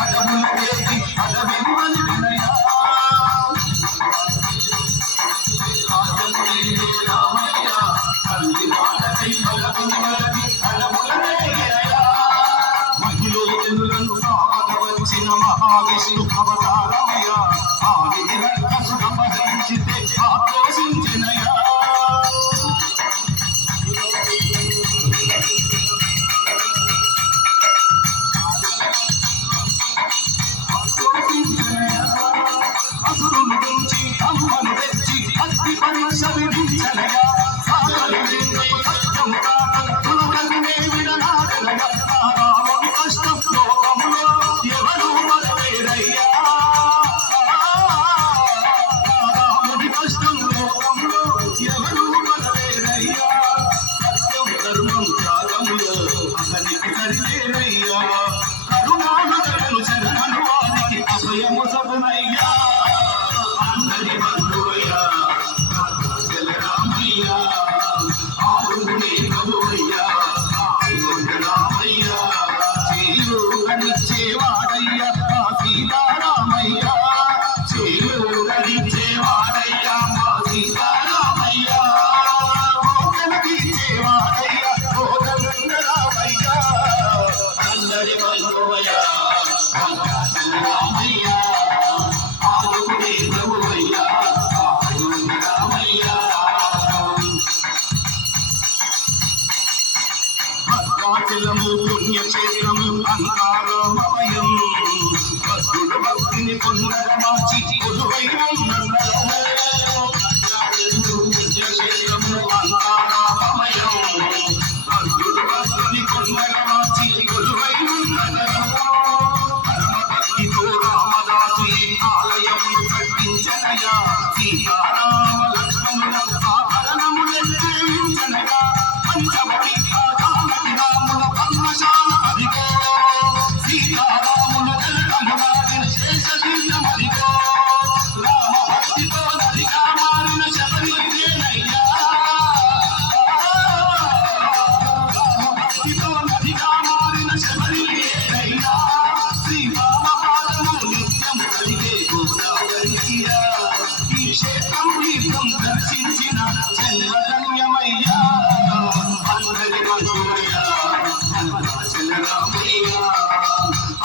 అడవులు వేగి అడవిమ్మని వినయా రామయ్య తల్లి మాటకై బలముని వలగి అడవులనే గిరయా మహిళలను కావలవచ్చిన మహావిష్ణు అవతారమయ ఆవిధి రక్కసుడు భరించితే ఆక్రోశించినయా అసురులు నుంచి అమ్మను తెచ్చి అగ్ని పరీక్ష విధించనయా సత్యం కాకనే విడనాడనగా రాముడి కష్టం లోకములో ఎవరు మరవేరయ్యా రాముడి కష్టం లోకములో ఎవరు మరవేరయ్యా సత్యం ధర్మం త్యాగములో అతనికి సరిలేరయ్యా కరుణానగరను శరణను వారికి అభయము సగునయ్యా అందరి బంధువయ్యా రామయ్య ఆదుకునే ప్రభువయ్యా రామయ్య చేయూరనిచ్చేవాడయ్యా మా సీతారామయ్య చేయూరనిచ్చేవాడయ్యా మా సీతారామయ్య ఓకనకిచ్చేవాడయ్యా కోదండరామయ్య అందరి బంధువయ్యా రామయ్య ఆదుకునే ప్రభువయ్యా రామయ్య భద్రాచలము పుణ్యక్షేత్రము అంగారమయం భక్తుల భక్తిని పొందరమాచి కొలువైన పుణ్యక్షేత్రము అంగారమయం భక్తుల భక్తుని పొందరమాచి కొలువైన పరమభక్తితో రామదాసు ఈ ఆలయమును కట్టించనయా సీతారామ లక్ష్మణుల ఆభరణములెత్తించనగా పంచవటి రాముల పద్మశాల అదిగో సీతారాముల జలకనురాగిన శేషతీర్థమదిగో రామ భక్తితో నదిగా మారిన శబరిదేనయ్యా రామ భక్తితో నదిగా మారిన శబరిదేనయ్యా శ్రీరామ పాదము నిత్యం కలిగే గోదావరియా ఈ క్షేత్రం తీర్థం దర్శించిన జన్మధన్యమయ్యా అందరి బంధువయ్యా రామయ్య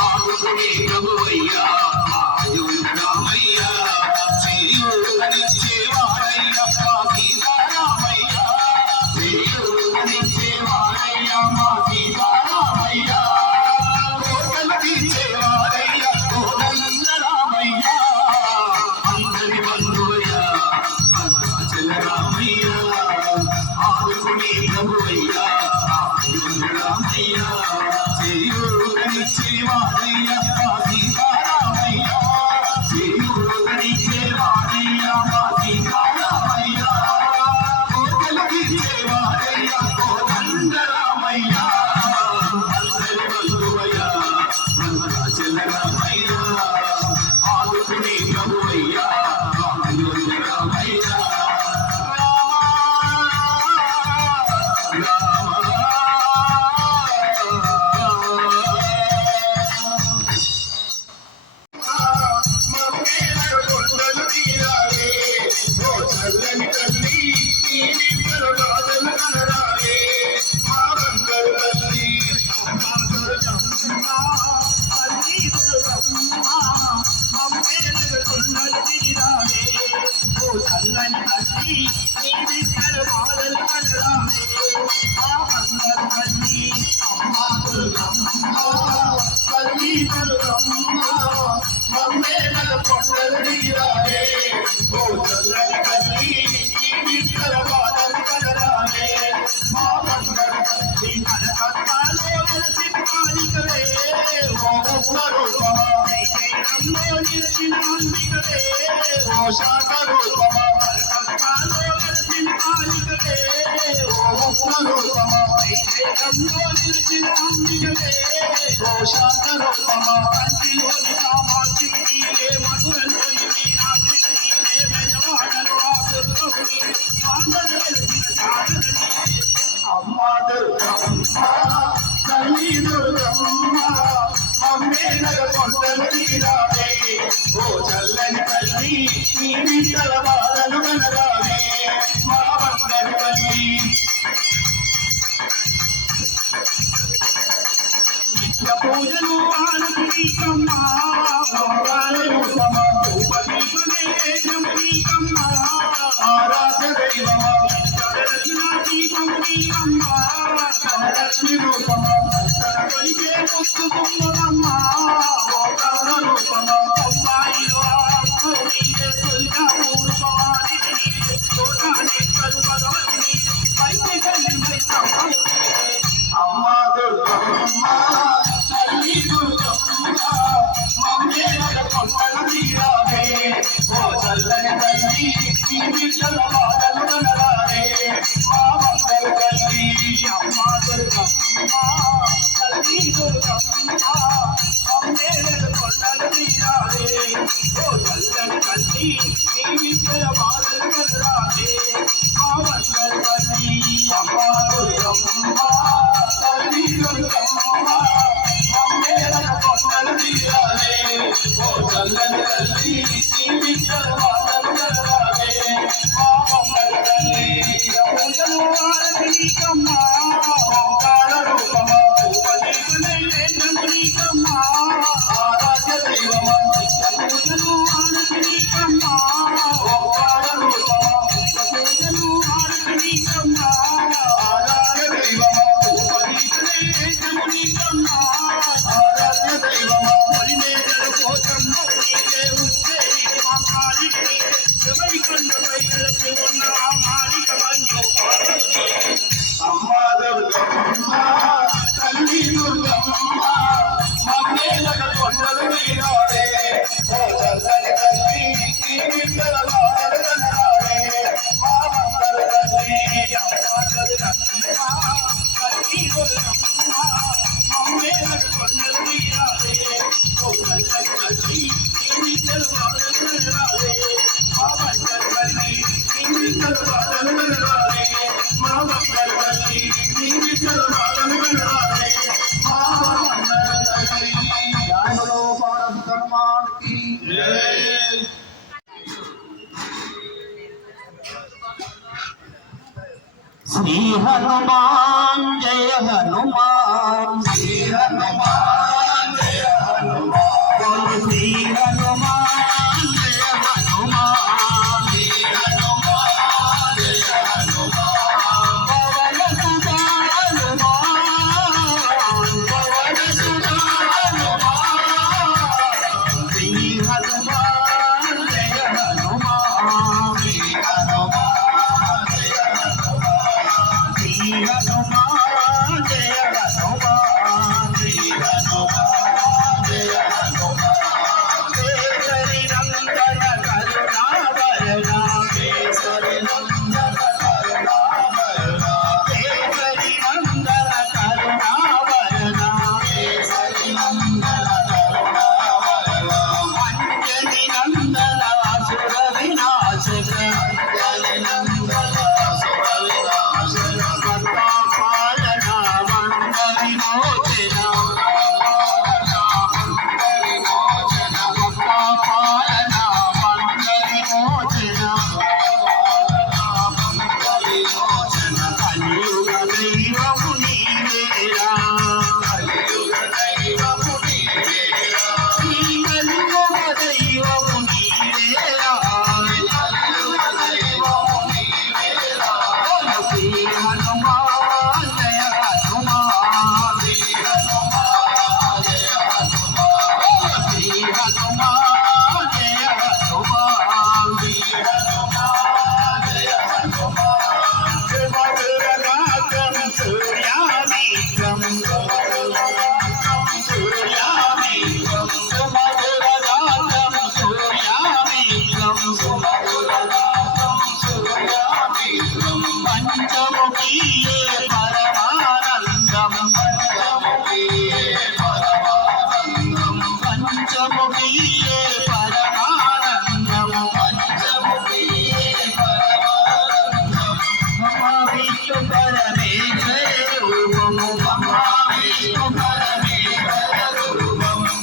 ఆదుకునే ప్రభువయ్యా రామయ్య చేయూరనిచ్చేవాడయ్యా మా సీతారామయ్య చేయూరనిచ్చేవాడయ్యా మా సీతారామయ్య కోటలు తీర్చేవాడయ్యా కోదండరామయ్య అందరి బంధువయ్యా రామయ్య ఆదుకునే ప్రభువయ్యా రామయ్య చేయూరనిచ్చేవాడయ్యా మా సీతారామయ్య చేయూరనిచ్చేవాడయ్యా మా సీతారామయ్య కోటలు తీర్చేవాడయ్యా కోదండరామయ్య అందరి బంధువయ్యా రామయ్య ఆదుకునే ప్రభువయ్యా రామయ్య అమ్మ దుర్గమ్మ తల్లి దుర్గమ్మ మమ్మే నగ కొండలు తీరావే ఓ చల్లని తల్లి నీ బిడ్డల బాధలు కనరావే మా బంగారు తల్లి నిత్య పూజలు ఆనతికమ్మ ఉపదీపమే జంబీకమ్మ ఆరాధ్య దైవమా దీపం నీకమ్మ లక్ష్మి రూపమా కొలిగే ముక్కుకుమ్మమ్మ ఓకార రూపమా అమ్మాయిలో నీరే తొలిగా మూడు పవారి తోటానే కరు భగవతి వైద్య కల్లి అమ్మా దుర్గమ్మ తల్లి దుర్గమ్మ మమ్మేల కొండలు తీరావే ఓ చల్లని తల్లి నీ బిడ్డల బాధలు కనరావే మా బంగారు తల్లి అమ్మా దుర్గమ్మ తల్లి దుర్గమ్మ మమ్మేల కొండలు తీరావే ఓ చల్లని తల్లి నీ బిడ్డల బాధలు కనరావే మా బంగారు తల్లి అమ్మా దుర్గమ్మ తల్లి దుర్గమ్మ మమ్మేల కొండలు తీరావే ఓ చల్లని తల్లి నీ బిడ్డల బాధలు కనరావే మా బంగారు తల్లి పూజలు ఆరతికమ్మ ఓంకార రూపమా ఉపదీపమే జంబీకమ్మ ఆరాధ్య దైవమా పూజలు ఆరతికమ్మ ఓంకార రూపమా పూజలు ఆరతికమ్మ ఆరాధ్య దైవమా ఉపదీపమే జంబీకమ్మ ఆరాధ్య దైవమా పొలిమేరల పోచమ్మ నీకే ఉచ్చేరి మా కాళికి ఎవరి కండపై కలిసి ఉన్న ఆ మాలిక వంజో అమ్మా దుర్గమ్మ తల్లి దుర్గమ్మ మమ్మేల కొండలు తీరావే ఓ చల్లని తల్లి నీ బిడ్డల బాధలు కనరావే మా బంగారు తల్లి అమ్మా దుర్గమ్మ తల్లి దుర్గమ్మ మమ్మేల కొండలు తీరావే ఓ చల్లని తల్లి నీ బిడ్డల బాధలు కనరావే మా బంగారు తల్లి నీ బిడ్డల బాధలు కనరావే మా బంగారు తల్లి నీ బిడ్డల బాధలు కనరావే మా బంగారు తల్లి యాగలో భారత హనుమాన్కి శ్రీ హనుమాన్ జయ హనుమాన్ శ్రీ హనుమాన్ జయ హనుమాన్ శ్రీ హనుమాన్ జయ హనుమాన్ శ్రీ హనుమాన్ జయ హనుమాన్ పవన సుత హనుమాన్ పవన సుత హనుమాన్ శ్రీ హనుమాన్ జయ హనుమాన్ శ్రీ హనుమాన్ జయ హనుమాన్ శ్రీ హనుమాన్ జయ హనుమాన్ శ్రీ హనుమాన్ జయ హనుమాన్ కేసరి నందన కరుణాభరణ కేసరి నందన కరుణాభరణ కేసరి నందన కరుణాభరణ కేసరి నందన కరుణాభరణ అంజని నందన అసుర వినాశక అంజని నందన అసుర వినాశక పాలన మంద విమోచన పాలన మంద విమోచన కలియుగ దైవము నీవేరా కలియుగ దైవము నీవేరా కలియుగ దైవము నీవేరా కలియుగ దైవము నీవేరా శ్రీ హనుమాన్ జయ హనుమాన్ శ్రీ హనుమాన్ జయ హనుమాన్ శ్రీ హనుమాన్ జయ హనుమాన్ శ్రీ హనుమాన్ జయ హనుమాన్ శుభదురగాకం సూర్యామీకం శుభదురగాకం సూర్యామీకం శుభదురగాకం సూర్యామీకం శుభదురగాకం సూర్యామీకం పంచముఖీయే పరమానందం పంచముఖీయే పరమానందం పంచముఖీయే పరమానందం పంచముఖీయే పరమానందం మమ విష్ణు పరమేశ్వర రూపము మమ విష్ణు పరమేశ్వర రూపము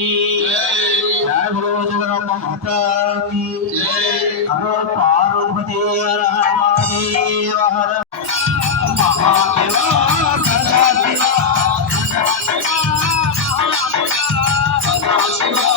जय बोलो जगदम्बा माता की हर पार्वती हर महादेव हर महादेवा सदा शिवा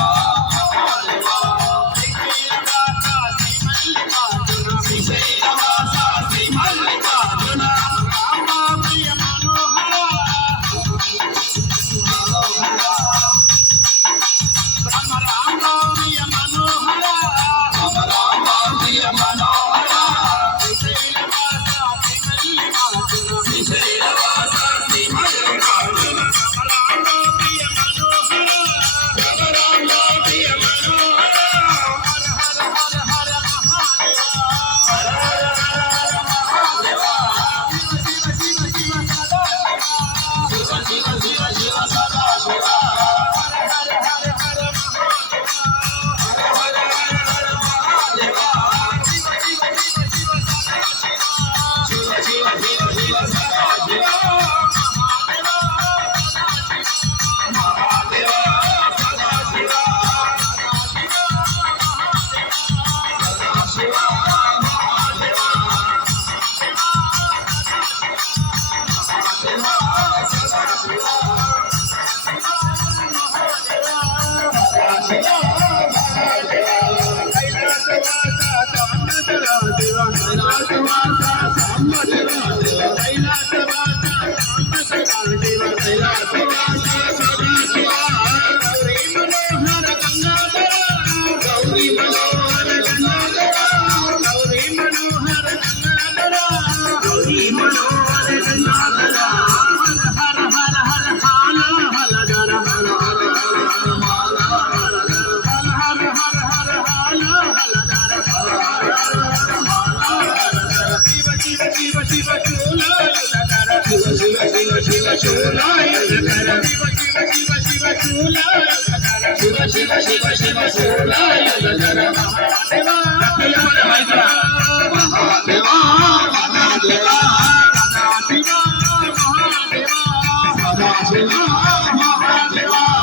Mahadeva